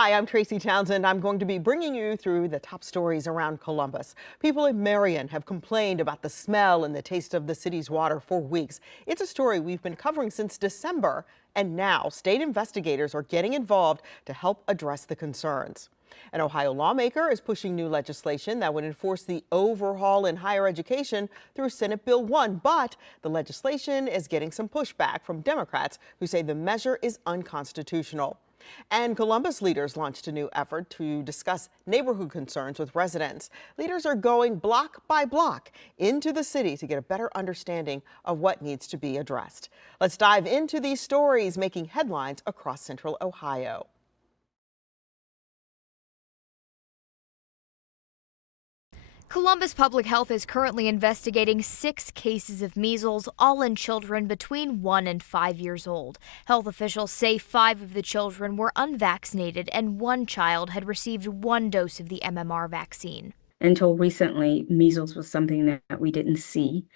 Hi, I'm Tracy Townsend. I'm going to be bringing you through the top stories around Columbus. People in Marion have complained about the smell and the taste of the city's water for weeks. It's a story we've been covering since December, and now state investigators are getting involved to help address the concerns. An Ohio lawmaker is pushing new legislation that would enforce the overhaul in higher education through Senate Bill 1, but the legislation is getting some pushback from Democrats who say the measure is unconstitutional. And Columbus leaders launched a new effort to discuss neighborhood concerns with residents. Leaders are going block by block into the city to get a better understanding of what needs to be addressed. Let's dive into these stories making headlines across Central Ohio. Columbus Public Health is currently investigating 6 cases of measles, all in children between 1 and 5 years old. Health officials say 5 of the children were unvaccinated and 1 child had received 1 dose of the MMR vaccine. Until recently, measles was something that we didn't see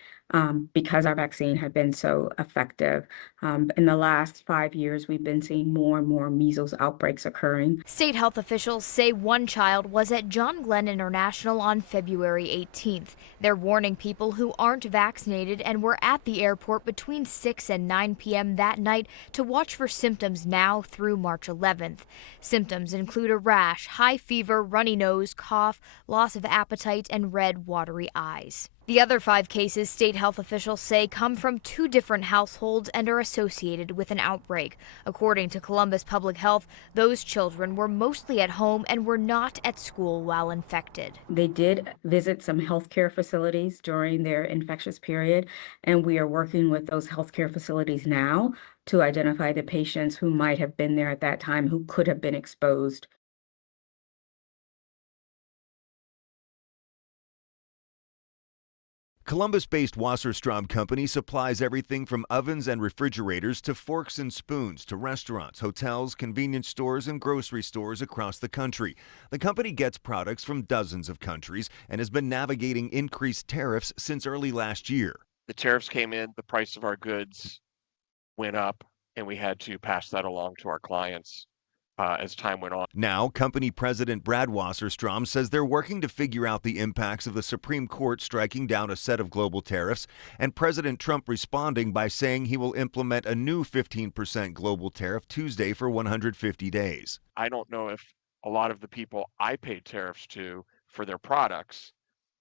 because our vaccine had been so effective. In the last 5 years, we've been seeing more and more measles outbreaks occurring. State health officials say 1 child was at John Glenn International on February 18th. They're warning people who aren't vaccinated and were at the airport between 6 and 9 p.m. that night to watch for symptoms now through March 11th. Symptoms include a rash, high fever, runny nose, cough, loss of appetite, and red, watery eyes. The other 5 cases, state health officials say, come from 2 different households and are associated with an outbreak. According to Columbus Public Health, those children were mostly at home and were not at school while infected. They did visit some healthcare facilities during their infectious period, and we are working with those healthcare facilities now to identify the patients who might have been there at that time who could have been exposed. Columbus-based Wasserstrom Company supplies everything from ovens and refrigerators to forks and spoons to restaurants, hotels, convenience stores, and grocery stores across the country. The company gets products from dozens of countries and has been navigating increased tariffs since early last year. The tariffs came in, the price of our goods went up, and we had to pass that along to our clients as time went on. Now, company president Brad Wasserstrom says they're working to figure out the impacts of the Supreme Court striking down a set of global tariffs and President Trump responding by saying he will implement a new 15% global tariff Tuesday for 150 days. I don't know if a lot of the people I pay tariffs to for their products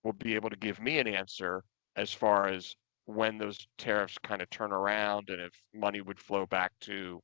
will be able to give me an answer as far as when those tariffs kind of turn around and if money would flow back to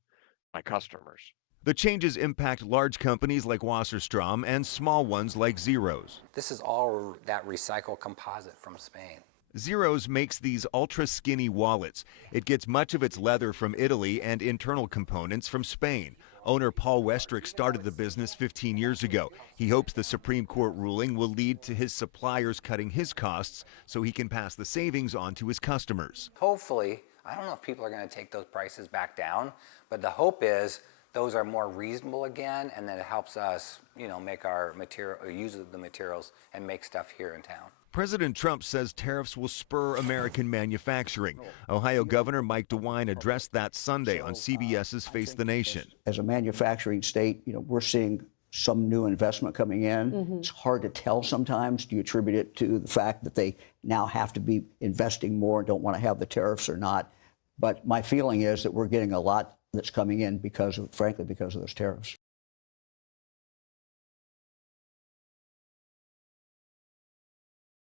my customers. The changes impact large companies like Wasserstrom and small ones like Zero's. This is all that recycled composite from Spain. Zero's makes these ultra-skinny wallets. It gets much of its leather from Italy and internal components from Spain. Owner Paul Westrick started the business 15 years ago. He hopes the Supreme Court ruling will lead to his suppliers cutting his costs so he can pass the savings on to his customers. Hopefully, I don't know if people are going to take those prices back down, but the hope is those are more reasonable again, and then it helps us, make our material, or use the materials and make stuff here in town. President Trump says tariffs will spur American manufacturing. Ohio Governor Mike DeWine addressed that Sunday on CBS's Face the Nation. As a manufacturing state, we're seeing some new investment coming in. It's hard to tell sometimes. Do you attribute it to the fact that they now have to be investing more and don't want to have the tariffs or not? But my feeling is that we're getting a lot that's coming in frankly, because of those tariffs.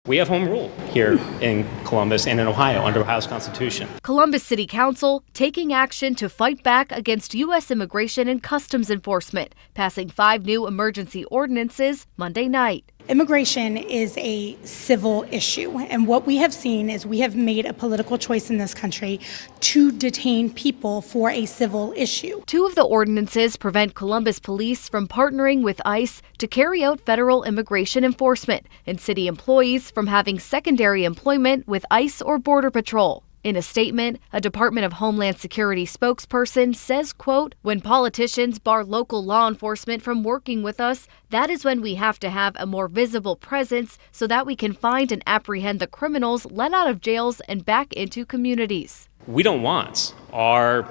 We have home rule here in Columbus and in Ohio under Ohio's Constitution. Columbus City Council taking action to fight back against U.S. Immigration and Customs Enforcement, passing 5 new emergency ordinances Monday night. Immigration is a civil issue, and what we have seen is we have made a political choice in this country to detain people for a civil issue. 2 of the ordinances prevent Columbus police from partnering with ICE to carry out federal immigration enforcement and city employees from having secondary employment with ICE or Border Patrol. In a statement, a Department of Homeland Security spokesperson says, quote, "When politicians bar local law enforcement from working with us, that is when we have to have a more visible presence so that we can find and apprehend the criminals let out of jails and back into communities." We don't want our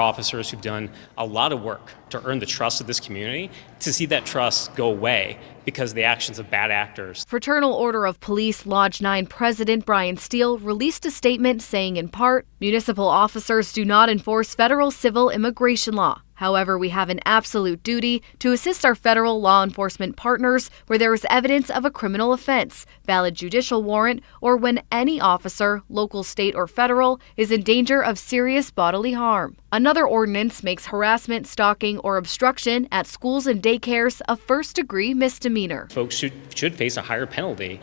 officers who've done a lot of work to earn the trust of this community to see that trust go away because of the actions of bad actors. Fraternal Order of Police Lodge 9 President Brian Steele released a statement saying, in part, municipal officers do not enforce federal civil immigration law. However, we have an absolute duty to assist our federal law enforcement partners where there is evidence of a criminal offense, valid judicial warrant, or when any officer, local, state, or federal, is in danger of serious bodily harm. Another ordinance makes harassment, stalking, or obstruction at schools and daycares a first-degree misdemeanor. Folks should face a higher penalty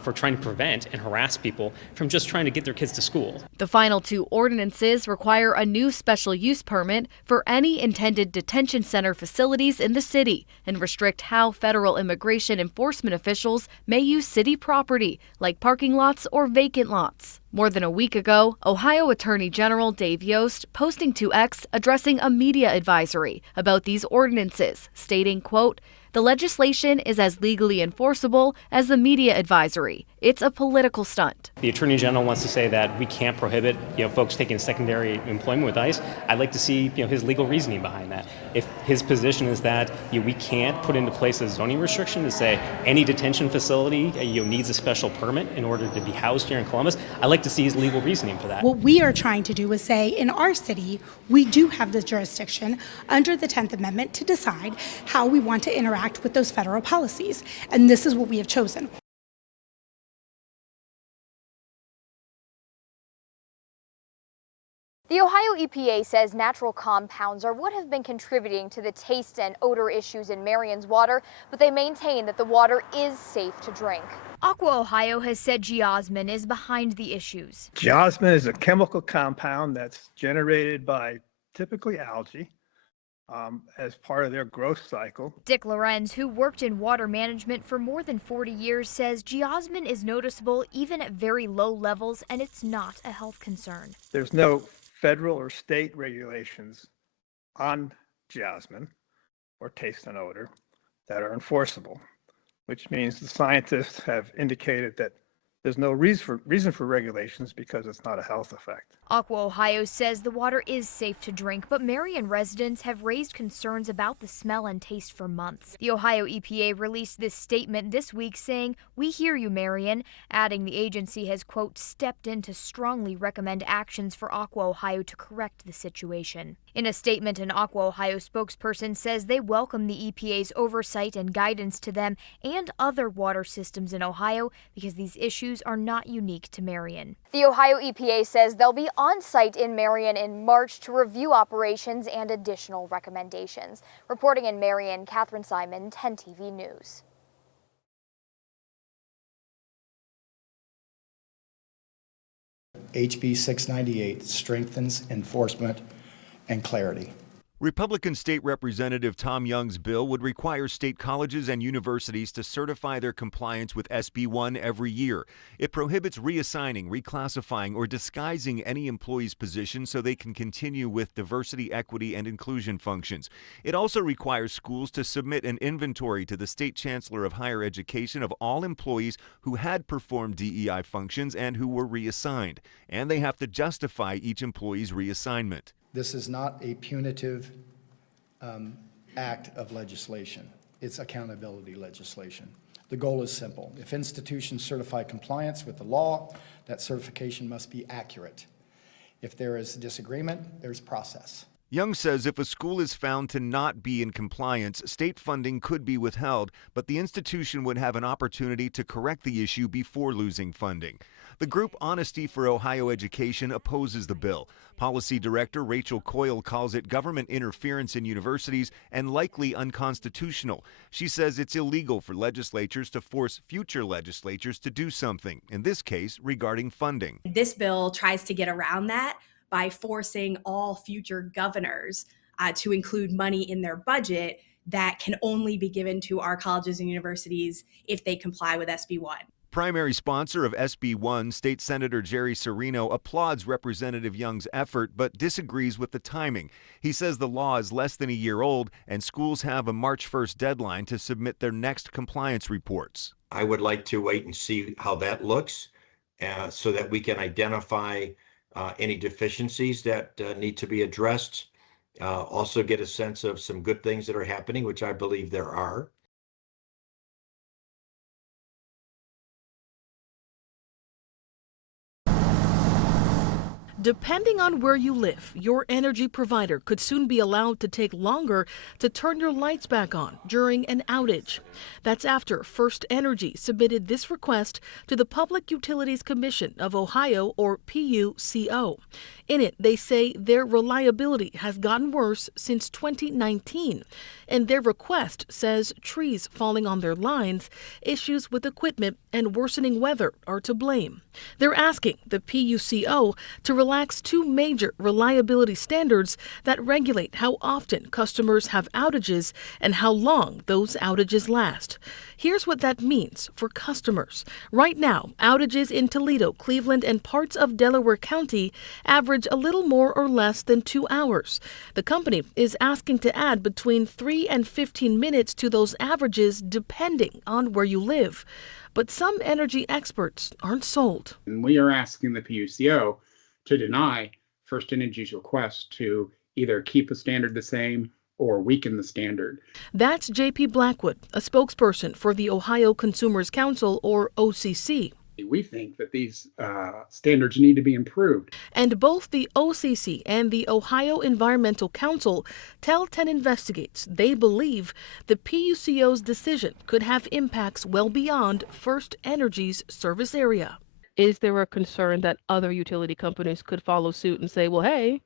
for trying to prevent and harass people from just trying to get their kids to school. The final two ordinances require a new special use permit for any intended detention center facilities in the city and restrict how federal immigration enforcement officials may use city property, like parking lots or vacant lots. More than a week ago, Ohio Attorney General Dave Yost posting to X addressing a media advisory about these ordinances, stating, quote, "The legislation is as legally enforceable as the media advisory. It's a political stunt." The Attorney General wants to say that we can't prohibit, folks taking secondary employment with ICE. I'd like to see, his legal reasoning behind that. If his position is that we can't put into place a zoning restriction to say any detention facility needs a special permit in order to be housed here in Columbus, I'd like to see his legal reasoning for that. What we are trying to do is say, in our city, we do have the jurisdiction under the 10th Amendment to decide how we want to interact with those federal policies. And this is what we have chosen. The Ohio EPA says natural compounds are what have been contributing to the taste and odor issues in Marion's water, but they maintain that the water is safe to drink. Aqua Ohio has said geosmin is behind the issues. Geosmin is a chemical compound that's generated by typically algae as part of their growth cycle. Dick Lorenz, who worked in water management for more than 40 years, says geosmin is noticeable even at very low levels, and it's not a health concern. There's no federal or state regulations on geosmin or taste and odor that are enforceable, which means the scientists have indicated that there's no reason for regulations because it's not a health effect. Aqua Ohio says the water is safe to drink, but Marion residents have raised concerns about the smell and taste for months. The Ohio EPA released this statement this week saying, "We hear you, Marion," adding the agency has, quote, stepped in to strongly recommend actions for Aqua Ohio to correct the situation. In a statement, an Aqua Ohio spokesperson says they welcome the EPA's oversight and guidance to them and other water systems in Ohio because these issues are not unique to Marion. The Ohio EPA says they'll be on site in Marion in March to review operations and additional recommendations. Reporting in Marion, Catherine Simon, 10 TV News. HB 698 strengthens enforcement and clarity. Republican State Representative Tom Young's bill would require state colleges and universities to certify their compliance with SB 1 every year. It prohibits reassigning, reclassifying, or disguising any employee's position so they can continue with diversity, equity, and inclusion functions. It also requires schools to submit an inventory to the State Chancellor of Higher Education of all employees who had performed DEI functions and who were reassigned. And they have to justify each employee's reassignment. This is not a punitive act of legislation. It's accountability legislation. The goal is simple. If institutions certify compliance with the law, that certification must be accurate. If there is disagreement, there's process. Young says if a school is found to not be in compliance, state funding could be withheld, but the institution would have an opportunity to correct the issue before losing funding. The group Honesty for Ohio Education opposes the bill. Policy Director Rachel Coyle calls it government interference in universities and likely unconstitutional. She says it's illegal for legislatures to force future legislatures to do something, in this case regarding funding. This bill tries to get around that by forcing all future governors to include money in their budget that can only be given to our colleges and universities if they comply with SB 1. Primary sponsor of SB 1, State Senator Jerry Serino, applauds Representative Young's effort but disagrees with the timing. He says the law is less than a year old and schools have a March 1st deadline to submit their next compliance reports. I would like to wait and see how that looks so that we can identify any deficiencies that need to be addressed. Also get a sense of some good things that are happening, which I believe there are. Depending on where you live, your energy provider could soon be allowed to take longer to turn your lights back on during an outage. That's after First Energy submitted this request to the Public Utilities Commission of Ohio, or PUCO. In it, they say their reliability has gotten worse since 2019, and their request says trees falling on their lines, issues with equipment, and worsening weather are to blame. They're asking the PUCO to relax two major reliability standards that regulate how often customers have outages and how long those outages last. Here's what that means for customers. Right now, outages in Toledo, Cleveland, and parts of Delaware County average a little more or less than 2 hours. The company is asking to add between 3 and 15 minutes to those averages depending on where you live. But some energy experts aren't sold. And we are asking the PUCO to deny First Energy's request to either keep the standard the same or weaken the standard. That's J.P. Blackwood, a spokesperson for the Ohio Consumers Council, or OCC. We think that these standards need to be improved. And both the OCC and the Ohio Environmental Council tell 10 Investigates they believe the PUCO's decision could have impacts well beyond First Energy's service area. Is there a concern that other utility companies could follow suit and say, well, hey,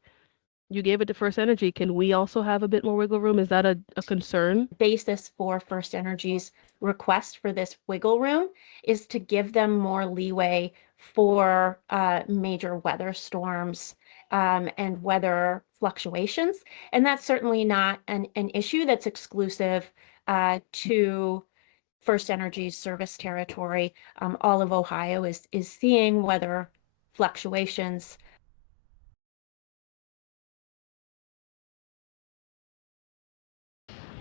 you gave it to First Energy, can we also have a bit more wiggle room? Is that a concern? Basis for First Energy's request for this wiggle room is to give them more leeway for major weather storms and weather fluctuations. And that's certainly not an issue that's exclusive to First Energy's service territory. All of Ohio is seeing weather fluctuations.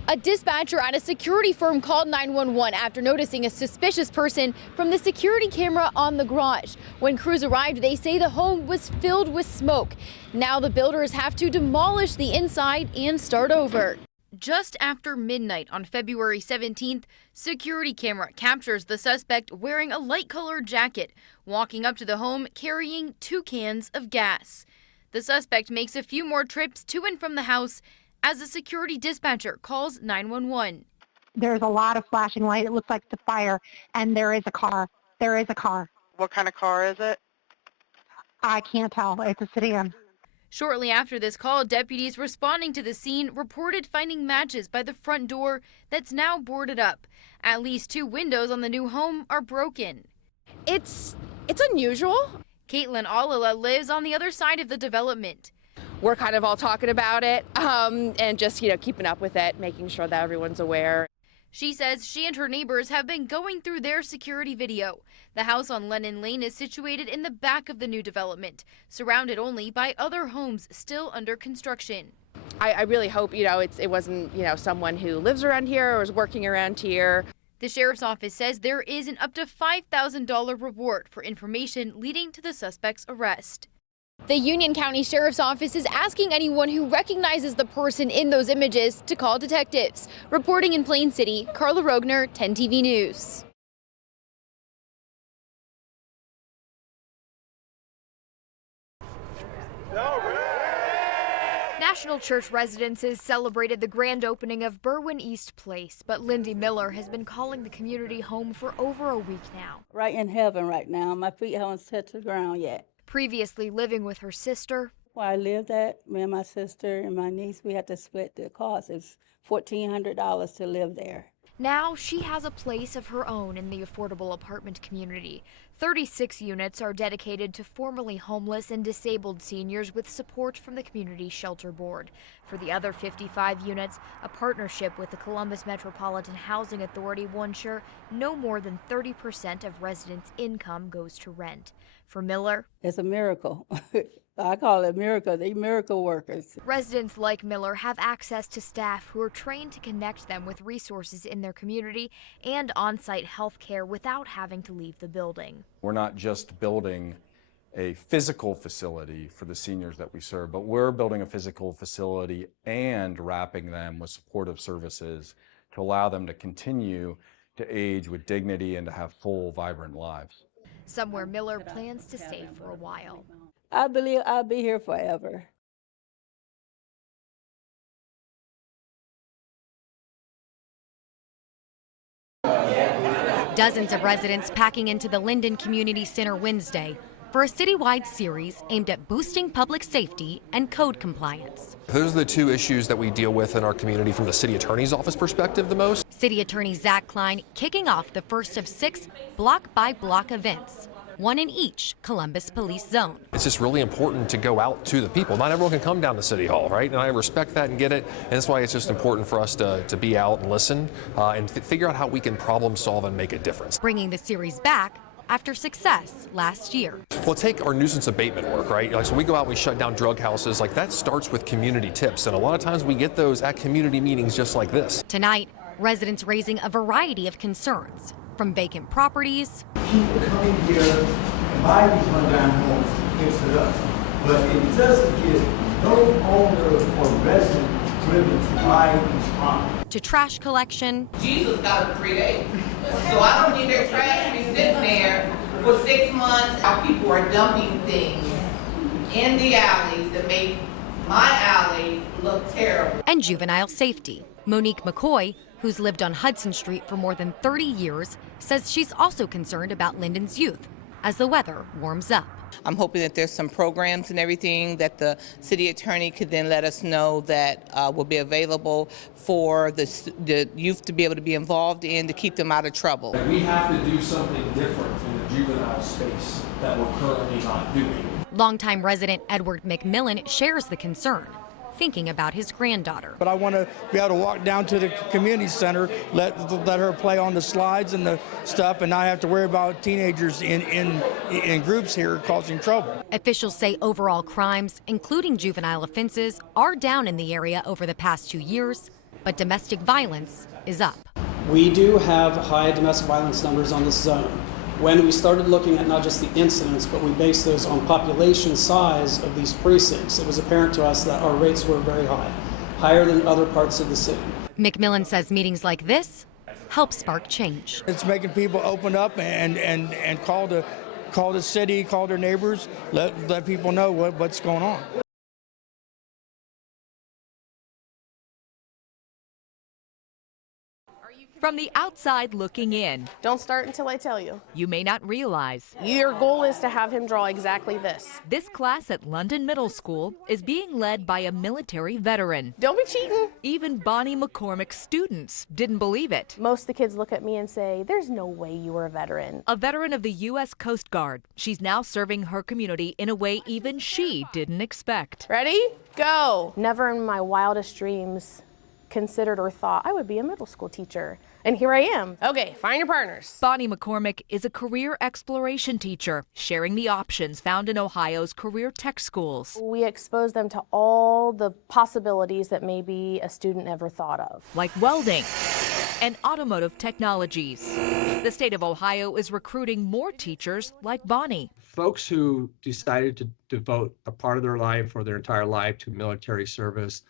A dispatcher at a security firm called 911 after noticing a suspicious person from the security camera on the garage. When crews arrived, they say the home was filled with smoke. Now the builders have to demolish the inside and start over. Just after midnight on February 17th, security camera captures the suspect wearing a light-colored jacket, walking up to the home carrying 2 cans of gas. The suspect makes a few more trips to and from the house as a security dispatcher calls 911. There's a lot of flashing light. It looks like the fire, and there is a car. There is a car. What kind of car is it? I can't tell. It's a sedan. Shortly after this call, deputies responding to the scene reported finding matches by the front door that's now boarded up. At least 2 windows on the new home are broken. It's unusual. Caitlin Alala lives on the other side of the development. We're kind of all talking about it and just, keeping up with it, making sure that everyone's aware. She says she and her neighbors have been going through their security video. The house on Lennon Lane is situated in the back of the new development, surrounded only by other homes still under construction. I really hope, it wasn't, someone who lives around here or is working around here. The sheriff's office says there is an up to $5,000 reward for information leading to the suspect's arrest. The Union County Sheriff's Office is asking anyone who recognizes the person in those images to call detectives. Reporting in Plain City, Carla Rogner, 10 TV News. National Church Residences celebrated the grand opening of Berwyn East Place, but Lindy Miller has been calling the community home for over a week now. Right in heaven right now. My feet haven't touched the ground yet. Previously living with her sister. Where I lived at, me and my sister and my niece, we had to split the cost. It's $1,400 to live there. Now she has a place of her own in the affordable apartment community. 36 units are dedicated to formerly homeless and disabled seniors with support from the Community Shelter Board. For the other 55 units, a partnership with the Columbus Metropolitan Housing Authority will ensure no more than 30% of residents' income goes to rent. For Miller, it's a miracle. I call it a miracle. They're miracle workers. Residents like Miller have access to staff who are trained to connect them with resources in their community and on-site health care without having to leave the building. We're not just building a physical facility for the seniors that we serve, but we're building a physical facility and wrapping them with supportive services to allow them to continue to age with dignity and to have full, vibrant lives. Somewhere Miller plans to stay for a while. I believe I'll be here forever. Dozens of residents packing into the Linden Community Center Wednesday for a citywide series aimed at boosting public safety and code compliance. Those are the two issues that we deal with in our community from the city attorney's office perspective the most. City Attorney Zach Klein kicking off the first of 6 block-by-block events, one in each Columbus police zone. It's just really important to go out to the people. Not everyone can come down to City Hall, right? And I respect that and get it. And that's why it's just important for us to be out and listen and figure out how we can problem solve and make a difference. Bringing the series back after success last year. Well, take our nuisance abatement work, right? Like, so we go out, we shut down drug houses. Like, that starts with community tips. And a lot of times we get those at community meetings just like this. Tonight, residents raising a variety of concerns, from vacant properties. People coming here and buy these rundown homes gives it us, but it doesn't give no owner or resident privilege to buy these properties. To trash collection. Jesus got a 3 days, so I don't need their trash to be sitting there for 6 months. How people are dumping things in the alleys that make my alley look terrible. And juvenile safety. Monique McCoy, who's lived on Hudson Street for more than 30 years, says she's also concerned about Linden's youth as the weather warms up. I'm hoping that there's some programs and everything that the city attorney could then let us know that will be available for the youth to be able to be involved in to keep them out of trouble. We have to do something different in the juvenile space that we're currently not doing. Longtime resident Edward McMillan shares the concern, thinking about his granddaughter. But I want to be able to walk down to the community center, let her play on the slides and the stuff, and not have to worry about teenagers in groups here causing trouble. Officials say overall crimes, including juvenile offenses, are down in the area over the past 2 years, but domestic violence is up. We do have high domestic violence numbers on this zone. When we started looking at not just the incidents, but we based those on population size of these precincts, it was apparent to us that our rates were very high, higher than other parts of the city. McMillan says meetings like this help spark change. It's making people open up and call the city, call their neighbors, let people know what's going on. From the outside looking in, don't start until I tell you. You may not realize Your goal is to have him draw exactly this. This class at London Middle School is being led by a military veteran. Don't be cheating. Even Bonnie McCormick's students didn't believe it. Most of the kids look at me and say, there's no way you were a veteran. A veteran of the U.S. Coast Guard. She's now serving her community in a way even she didn't expect. Ready? Go. Never in my wildest dreams considered or thought I would be a middle school teacher. And here I am. Okay, find your partners. Bonnie McCormick is a career exploration teacher, sharing the options found in Ohio's career tech schools. We expose them to all the possibilities that maybe a student never thought of. Like welding and automotive technologies. The state of Ohio is recruiting more teachers like Bonnie. Folks who decided to devote a part of their life or their entire life to military service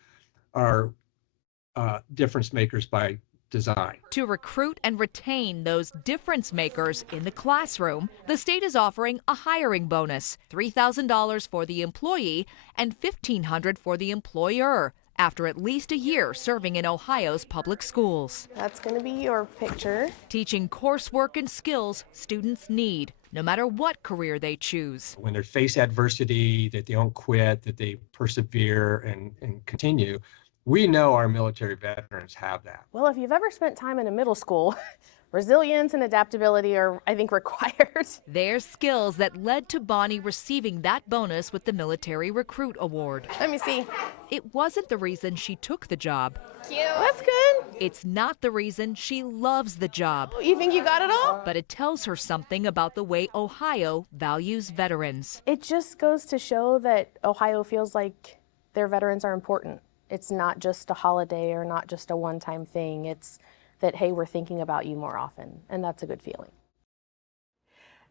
are difference makers by design. To recruit and retain those difference makers in the classroom, the state is offering a hiring bonus, $3,000 for the employee and $1,500 for the employer, after at least a year serving in Ohio's public schools. That's going to be your picture. Teaching coursework and skills students need, no matter what career they choose. When they face adversity, that they don't quit, that they persevere and continue. We know our military veterans have that. Well, if you've ever spent time in a middle school, resilience and adaptability are, I think, required. They're skills that led to Bonnie receiving that bonus with the Military Recruit Award. Let me see. It wasn't the reason she took the job. Cute. That's good. It's not the reason she loves the job. You think you got it all? But it tells her something about the way Ohio values veterans. It just goes to show that Ohio feels like their veterans are important. It's not just a holiday or not just a one-time thing. It's that, hey, we're thinking about you more often, and that's a good feeling.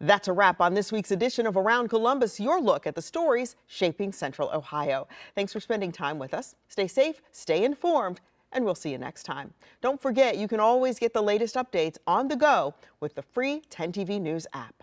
That's a wrap on this week's edition of Around Columbus, your look at the stories shaping Central Ohio. Thanks for spending time with us. Stay safe, stay informed, and we'll see you next time. Don't forget, you can always get the latest updates on the go with the free 10TV News app.